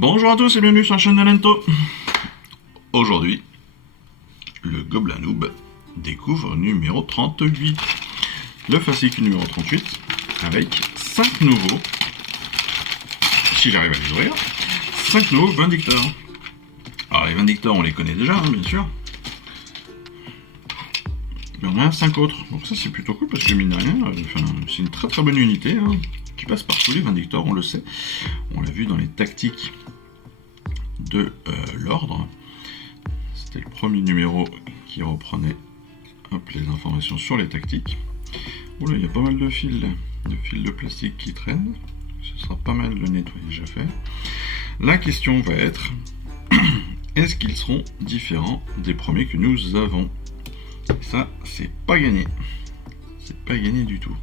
Bonjour à tous et bienvenue sur la chaîne de Lento. Aujourd'hui, le Gobelin Noob découvre numéro 38. Le fascicule numéro 38 avec 5 nouveaux, si j'arrive à les ouvrir, 5 nouveaux Vindictors. Alors les Vindictors on les connaît déjà, hein, bien sûr. Mais on a 5 autres, donc ça c'est plutôt cool parce que mine de rien, c'est une très très bonne unité hein, qui passe par tous les Vindictors, on le sait. On l'a vu dans les tactiques de l'ordre. C'était le premier numéro qui reprenait les informations sur les tactiques. Oula, il y a pas mal de fils de plastique qui traînent. Ce sera pas mal de nettoyage à faire. La question va être est-ce qu'ils seront différents des premiers que nous avons? Et ça, c'est pas gagné. C'est pas gagné du tout.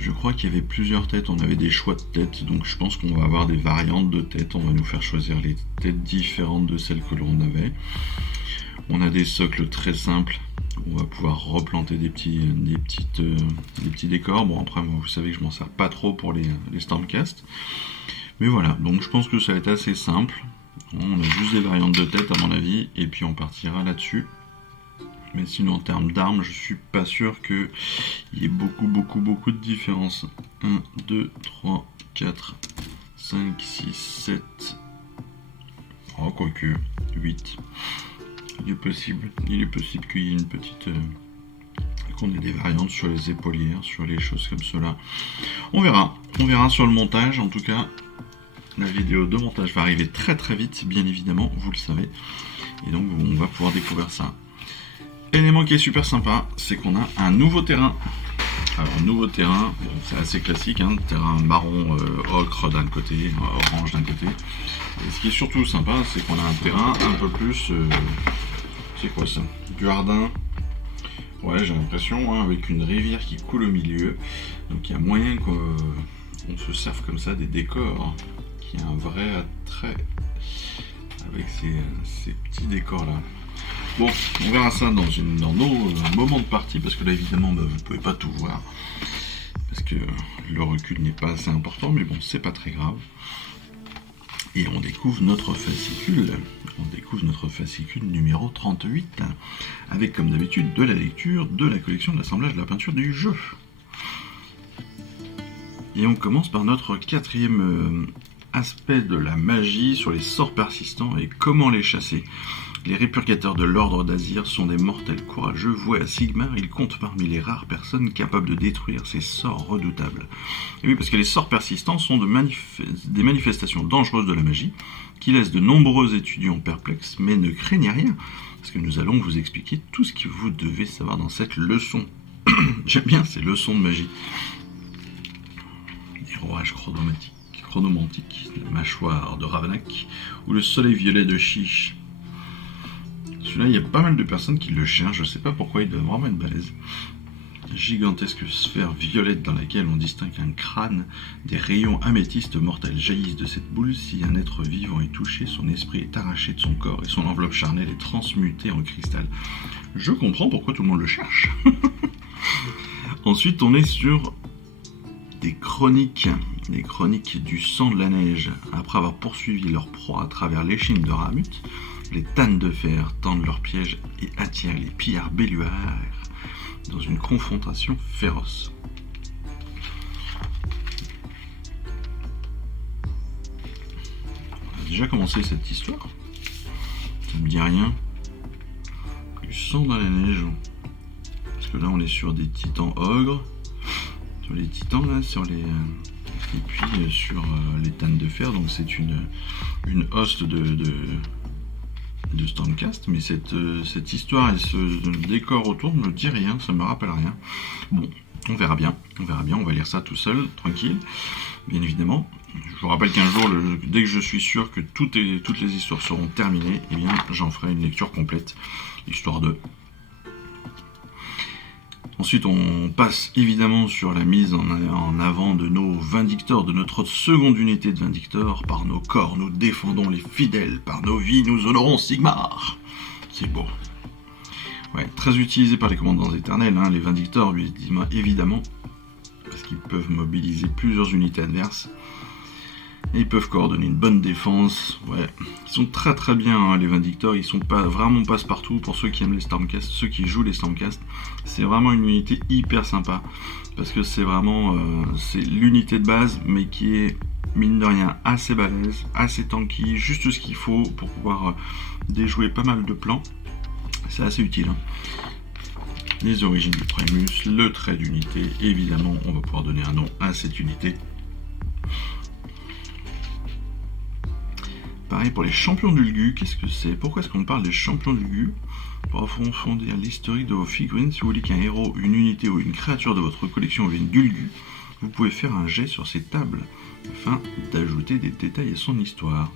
Je crois qu'il y avait plusieurs têtes, on avait des choix de têtes, donc je pense qu'on va avoir des variantes de têtes, on va nous faire choisir les têtes différentes de celles que l'on avait. On a des socles très simples, on va pouvoir replanter des petits décors. Bon après moi vous savez que je m'en sers pas trop pour les Stormcast. Mais voilà, donc je pense que ça va être assez simple. On a juste des variantes de têtes à mon avis, et puis on partira là-dessus. Mais sinon en termes d'armes, je suis pas sûr qu'il y ait beaucoup de différence. 1, 2, 3, 4, 5, 6, 7. Oh quoique, 8. Il est possible qu'il y ait une petite... qu'on ait des variantes sur les épaulières, sur les choses comme cela. On verra sur le montage. En tout cas, la vidéo de montage va arriver très vite, bien évidemment, vous le savez. Et donc on va pouvoir découvrir ça. Élément qui est super sympa, c'est qu'on a un nouveau terrain. Alors nouveau terrain, bon, c'est assez classique, hein, terrain marron ocre d'un côté, orange d'un côté. Et ce qui est surtout sympa, c'est qu'on a un terrain un peu plus... c'est quoi ça? Du jardin. Ouais, j'ai l'impression, hein, avec une rivière qui coule au milieu. Donc il y a moyen qu'on se serve comme ça des décors. Qu'il y a un vrai attrait avec ces petits décors là. Bon, on verra ça dans nos moments de partie, parce que là évidemment vous pouvez pas tout voir, parce que le recul n'est pas assez important, mais bon, c'est pas très grave. Et on découvre notre fascicule, numéro 38, avec comme d'habitude de la lecture, de la collection, de l'assemblage, de la peinture du jeu. Et on commence par notre quatrième aspect de la magie sur les sorts persistants et comment les chasser. Les répurgateurs de l'ordre d'Azir sont des mortels courageux voués à Sigmar. Ils comptent parmi les rares personnes capables de détruire ces sorts redoutables. Et oui, parce que les sorts persistants sont des manifestations dangereuses de la magie qui laissent de nombreux étudiants perplexes, mais ne craignez rien, parce que nous allons vous expliquer tout ce que vous devez savoir dans cette leçon. J'aime bien ces leçons de magie. Des rouages chronomantiques, la mâchoire de Ravnak, ou le soleil violet de Chiche. Celui-là, il y a pas mal de personnes qui le cherchent, je sais pas pourquoi, il doit vraiment être balèze. Gigantesque sphère violette dans laquelle on distingue un crâne, des rayons améthystes mortels jaillissent de cette boule. Si un être vivant est touché, son esprit est arraché de son corps et son enveloppe charnelle est transmutée en cristal. Je comprends pourquoi tout le monde le cherche. Ensuite, on est sur des chroniques du sang de la neige. Après avoir poursuivi leur proie à travers l'échine de Ramut, les tannes de fer tendent leurs pièges et attirent les pillards belluaires dans une confrontation féroce. On a déjà commencé cette histoire. Ça me dit rien. Du sang dans la neige. Parce que là on est sur des titans ogres. Sur les titans là, et puis sur les tannes de fer. Donc c'est une hoste de Stormcast, mais cette histoire et ce décor autour me dit rien, ça me rappelle rien. Bon, on verra bien, on va lire ça tout seul, tranquille, bien évidemment. Je vous rappelle qu'un jour, dès que je suis sûr que toutes les histoires seront terminées, eh bien j'en ferai une lecture complète, histoire de... Ensuite, on passe évidemment sur la mise en avant de nos Vindictors, de notre seconde unité de Vindictors. Par nos corps, nous défendons les fidèles. Par nos vies, nous honorons Sigmar. C'est beau. Ouais, très utilisé par les commandants éternels, hein, les Vindictors, évidemment. Parce parce qu'ils peuvent mobiliser plusieurs unités adverses. Et ils peuvent coordonner une bonne défense. Ouais, ils sont très très bien, hein, les Vindictors. Ils sont pas vraiment passe-partout pour ceux qui aiment les Stormcast, ceux qui jouent les Stormcast. C'est vraiment une unité hyper sympa parce que c'est vraiment c'est l'unité de base, mais qui est mine de rien assez balèze, assez tanky, juste ce qu'il faut pour pouvoir déjouer pas mal de plans. C'est assez utile. Hein. Les origines du Primus, le trait d'unité, évidemment, on va pouvoir donner un nom à cette unité. Pareil pour les champions d'Ulgu, qu'est-ce que c'est? Pourquoi est-ce qu'on parle des champions d'Ulgu? Pour approfondir l'historique de vos figurines, si vous voulez qu'un héros, une unité ou une créature de votre collection vienne d'Ulgu, vous pouvez faire un jet sur ces tables afin d'ajouter des détails à son histoire.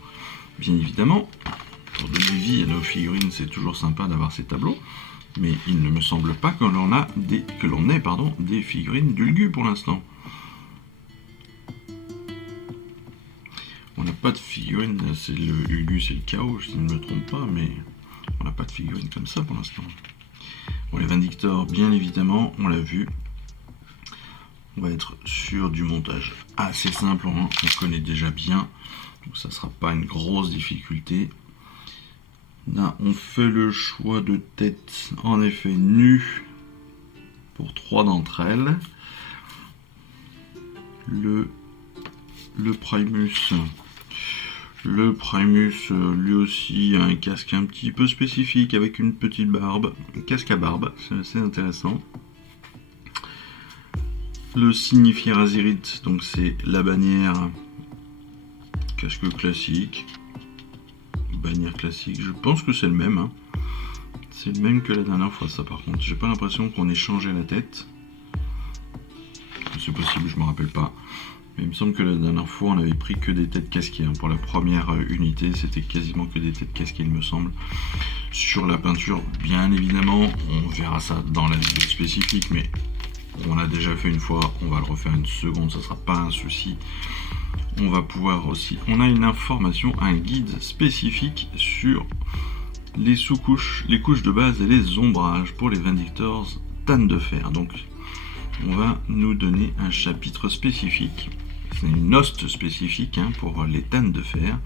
Bien évidemment, pour donner vie à nos figurines, c'est toujours sympa d'avoir ces tableaux, mais il ne me semble pas que l'on ait des figurines d'Ulgu pour l'instant. On n'a pas de figurine, c'est le Ulgu, c'est le chaos, si je ne me trompe pas, mais on n'a pas de figurine comme ça pour l'instant. Bon, les Vindictors, bien évidemment, on l'a vu. On va être sur du montage assez simple, hein, on connaît déjà bien, donc ça ne sera pas une grosse difficulté. Là, on fait le choix de tête, en effet, nue, pour 3 d'entre elles. Le Primus... Le Primus, lui aussi, a un casque un petit peu spécifique avec une petite barbe, un casque à barbe, c'est assez intéressant. Le signifié Azirith, donc c'est la bannière, casque classique, bannière classique, je pense que c'est le même. Hein. C'est le même que la dernière fois, ça par contre. J'ai pas l'impression qu'on ait changé la tête. C'est possible, je me rappelle pas. Mais il me semble que la dernière fois, on avait pris que des têtes casquées. Hein. Pour la première unité, c'était quasiment que des têtes casquées, il me semble. Sur la peinture, bien évidemment, on verra ça dans la vidéo spécifique, mais on l'a déjà fait une fois, on va le refaire une seconde, ça sera pas un souci. On va pouvoir aussi... On a une information, un guide spécifique sur les sous-couches, les couches de base et les ombrages pour les Vindictors Tanne de Fer. Donc, on va nous donner un chapitre spécifique. C'est une hoste spécifique hein, pour les Tannes de Fer.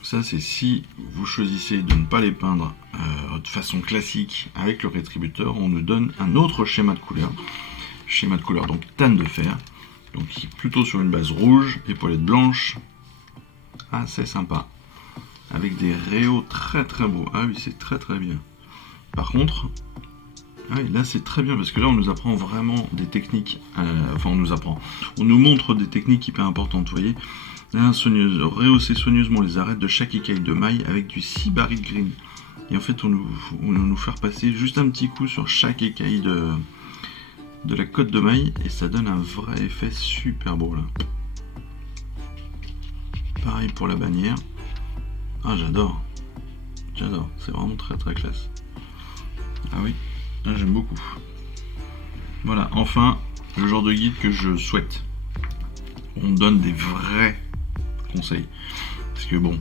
Ça, c'est si vous choisissez de ne pas les peindre de façon classique avec le rétributeur, on nous donne un autre schéma de couleur. Schéma de couleur, donc Tanne de Fer. Donc plutôt sur une base rouge, épaulettes blanches. Assez sympa. Avec des réaux très très beaux. Ah oui, c'est très très bien. Par contre... Ah oui, là c'est très bien parce que là on nous apprend vraiment des techniques, enfin on nous montre des techniques hyper importantes, vous voyez. Là, rehausser soigneusement les arêtes de chaque écaille de maille avec du Sybaric Green. Et en fait on nous faire passer juste un petit coup sur chaque écaille de la cotte de maille et ça donne un vrai effet super beau là. Pareil pour la bannière. Ah j'adore, c'est vraiment très très classe. Ah oui. J'aime beaucoup. Voilà, enfin, le genre de guide que je souhaite. On donne des vrais conseils. Parce que bon,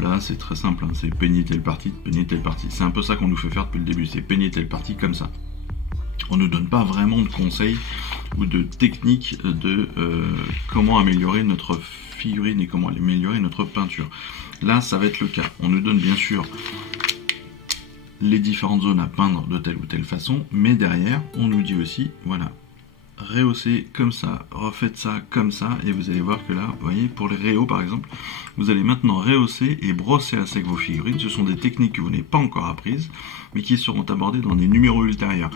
là c'est très simple, hein, c'est peigner telle partie, peigner telle partie. C'est un peu ça qu'on nous fait faire depuis le début, c'est peigner telle partie comme ça. On ne nous donne pas vraiment de conseils ou de techniques de comment améliorer notre figurine et comment améliorer notre peinture. Là, ça va être le cas. On nous donne bien sûr les différentes zones à peindre de telle ou telle façon, mais derrière, on nous dit aussi, voilà, rehaussez comme ça, refaites ça comme ça, et vous allez voir que là, vous voyez, pour les réhauts par exemple, vous allez maintenant rehausser et brosser à sec vos figurines. Ce sont des techniques que vous n'avez pas encore apprises, mais qui seront abordées dans des numéros ultérieurs.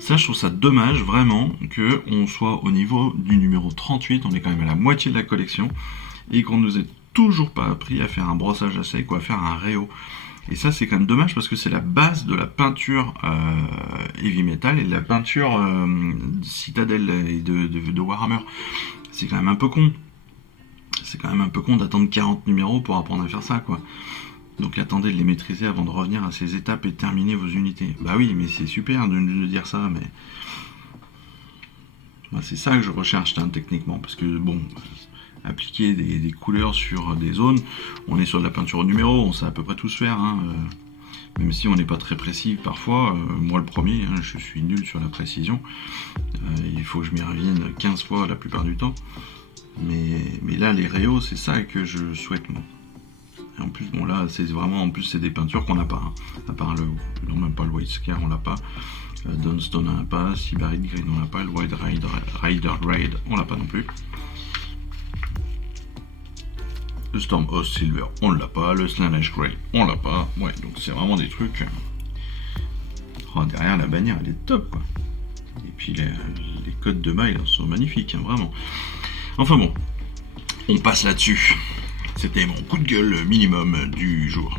Ça, je trouve ça dommage, vraiment, qu'on soit au niveau du numéro 38, on est quand même à la moitié de la collection, et qu'on nous ait toujours pas appris à faire un brossage à sec ou à faire un réhaut. Et ça, c'est quand même dommage parce que c'est la base de la peinture heavy metal et de la peinture citadelle et de Warhammer. C'est quand même un peu con. C'est quand même un peu con d'attendre 40 numéros pour apprendre à faire ça, quoi. Donc attendez de les maîtriser avant de revenir à ces étapes et terminer vos unités. Bah oui, mais c'est super de dire ça, mais... Bah, c'est ça que je recherche, hein, techniquement, parce que, bon... appliquer des couleurs sur des zones, on est sur de la peinture au numéro, on sait à peu près tout se faire, hein. même si on n'est pas très précis parfois, moi le premier, hein, je suis nul sur la précision, il faut que je m'y revienne 15 fois la plupart du temps, mais là les réaux c'est ça que je souhaite moi. Et en plus bon là c'est vraiment, en plus c'est des peintures qu'on n'a pas, hein. À part non même pas le White Scare on l'a pas, Dawnstone on l'a pas, Sybarite Green on l'a pas, le White Rider Raid on l'a pas non plus. Le Storm Host Silver, on l'a pas. Le Slaanesh Grey, on l'a pas. Ouais, donc c'est vraiment des trucs. Oh, derrière la bannière, elle est top, quoi. Et puis les codes de mailles sont magnifiques, hein, vraiment. Enfin bon, on passe là-dessus. C'était mon coup de gueule minimum du jour.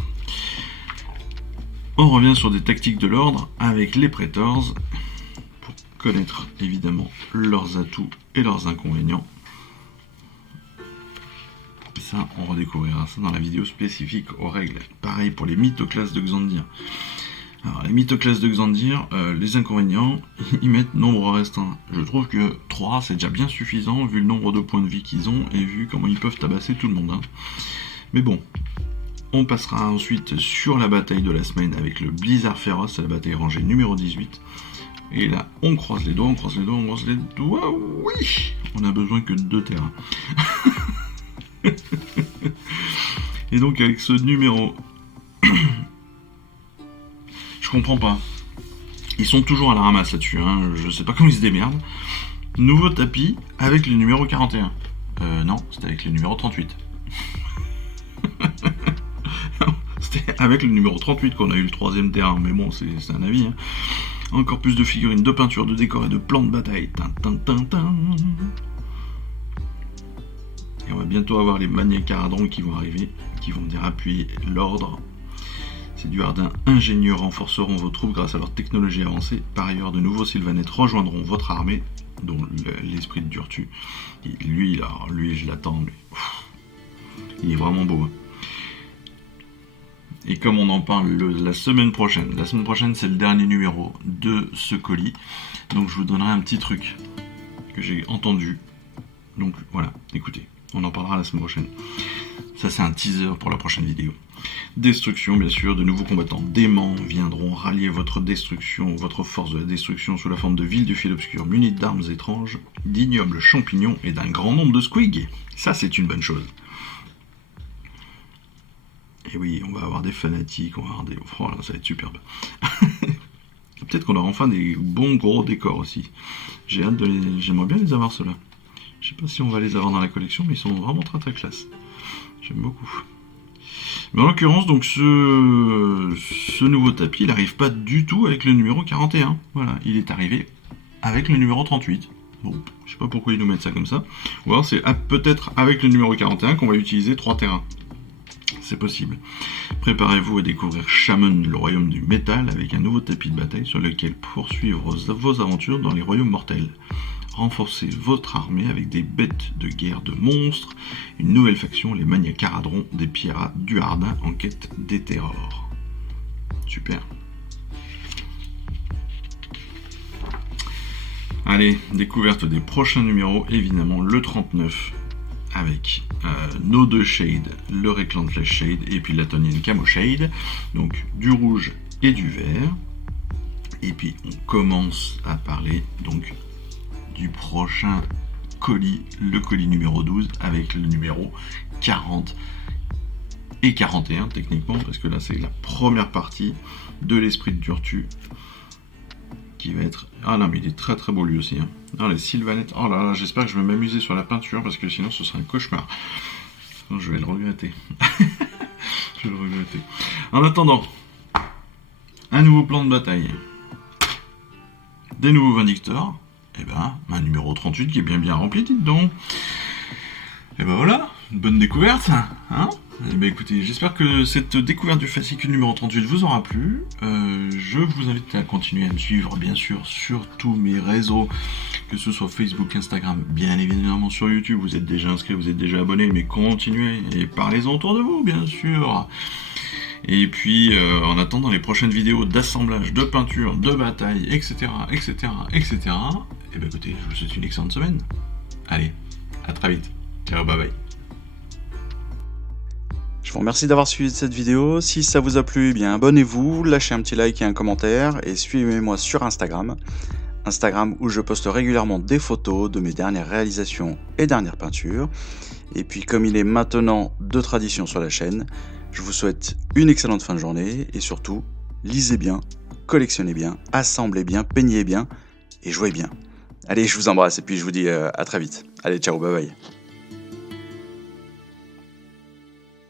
On revient sur des tactiques de l'ordre avec les Praetors pour connaître évidemment leurs atouts et leurs inconvénients. Ça, on redécouvrira ça dans la vidéo spécifique aux règles. Pareil pour les mythoclastes de Xandir. Alors, les mythoclastes de Xandir, les inconvénients, ils mettent nombre restreint. Je trouve que 3, c'est déjà bien suffisant, vu le nombre de points de vie qu'ils ont, et vu comment ils peuvent tabasser tout le monde. Hein. Mais bon, on passera ensuite sur la bataille de la semaine avec le Blizzard Féroce, la bataille rangée numéro 18. Et là, on croise les doigts, on croise les doigts, on croise les doigts, oui. On a besoin que de 2 terrains. Et donc avec ce numéro, je comprends pas. Ils sont toujours à la ramasse là-dessus, hein. Je sais pas comment ils se démerdent. Nouveau tapis avec le numéro 41. Non, c'était avec le numéro 38. C'était avec le numéro 38 qu'on a eu le 3ème terrain, mais bon, c'est un avis. Hein. Encore plus de figurines, de peintures, de décors et de plans de bataille. Et on va bientôt avoir les maniaques Caradron qui vont arriver, qui vont venir appuyer l'ordre. Ces duardins ingénieux renforceront vos troupes grâce à leur technologie avancée. Par ailleurs, de nouveaux Sylvanettes rejoindront votre armée, dont l'esprit de Durtu. Et lui, je l'attends, mais il est vraiment beau. Hein. Et comme on en parle la semaine prochaine c'est le dernier numéro de ce colis, donc je vous donnerai un petit truc que j'ai entendu. Donc voilà, écoutez. On en parlera la semaine prochaine. Ça, c'est un teaser pour la prochaine vidéo. Destruction, bien sûr. De nouveaux combattants déments viendront rallier votre destruction, votre force de la destruction sous la forme de villes du fil obscur munies d'armes étranges, d'ignobles champignons et d'un grand nombre de squigs. Ça, c'est une bonne chose. Et oui, on va avoir des fanatiques, on va avoir des... Oh là, ça va être superbe. Peut-être qu'on aura enfin des bons gros décors aussi. J'ai hâte de les... J'aimerais bien les avoir, ceux-là. Je sais pas si on va les avoir dans la collection, mais ils sont vraiment très très classe. J'aime beaucoup. Mais en l'occurrence, donc ce nouveau tapis, il n'arrive pas du tout avec le numéro 41. Voilà, il est arrivé avec le numéro 38. Bon, je sais pas pourquoi ils nous mettent ça comme ça. Ou alors c'est peut-être avec le numéro 41 qu'on va utiliser 3 terrains. C'est possible. Préparez-vous à découvrir Shaman, le royaume du métal, avec un nouveau tapis de bataille sur lequel poursuivre vos aventures dans les royaumes mortels. Renforcez votre armée avec des bêtes de guerre de monstres, une nouvelle faction, les maniaques Caradron, des pirates du Hardin en quête des terrors. Super. Allez, découverte des prochains numéros, évidemment le 39 avec nos 2 shades, le Reclan Flash Shade et puis l'Atonian Camo Shade, donc du rouge et du vert. Et puis on commence à parler donc du prochain colis, le colis numéro 12 avec le numéro 40 et 41 techniquement, parce que là c'est la première partie de l'esprit de Durtu qui va être... Ah non mais il est très très beau lui aussi. Hein. Non, les Sylvanettes, oh là là, j'espère que je vais m'amuser sur la peinture parce que sinon ce sera un cauchemar. Sinon, je vais le regretter. Je vais le regretter. En attendant, un nouveau plan de bataille, des nouveaux Vindictors. Et ben, un numéro 38 qui est bien rempli, dites donc. Et ben voilà, une bonne découverte, hein. Et ben écoutez, j'espère que cette découverte du fascicule numéro 38 vous aura plu. Je vous invite à continuer à me suivre, bien sûr, sur tous mes réseaux, que ce soit Facebook, Instagram, bien évidemment sur YouTube. Vous êtes déjà inscrits, vous êtes déjà abonnés, mais continuez et parlez-en autour de vous, bien sûr. Et puis, en attendant les prochaines vidéos d'assemblage, de peinture, de bataille, etc., et ben écoutez, je vous souhaite une excellente semaine. Allez, à très vite. Ciao, bye bye. vous remercie d'avoir suivi cette vidéo. Si ça vous a plu, eh bien abonnez-vous, lâchez un petit like et un commentaire et suivez-moi sur Instagram. Instagram où je poste régulièrement des photos de mes dernières réalisations et dernières peintures. Et puis comme il est maintenant de tradition sur la chaîne, je vous souhaite une excellente fin de journée et surtout, lisez bien, collectionnez bien, assemblez bien, peignez bien et jouez bien. Allez, je vous embrasse et puis je vous dis à très vite. Allez, ciao, bye bye.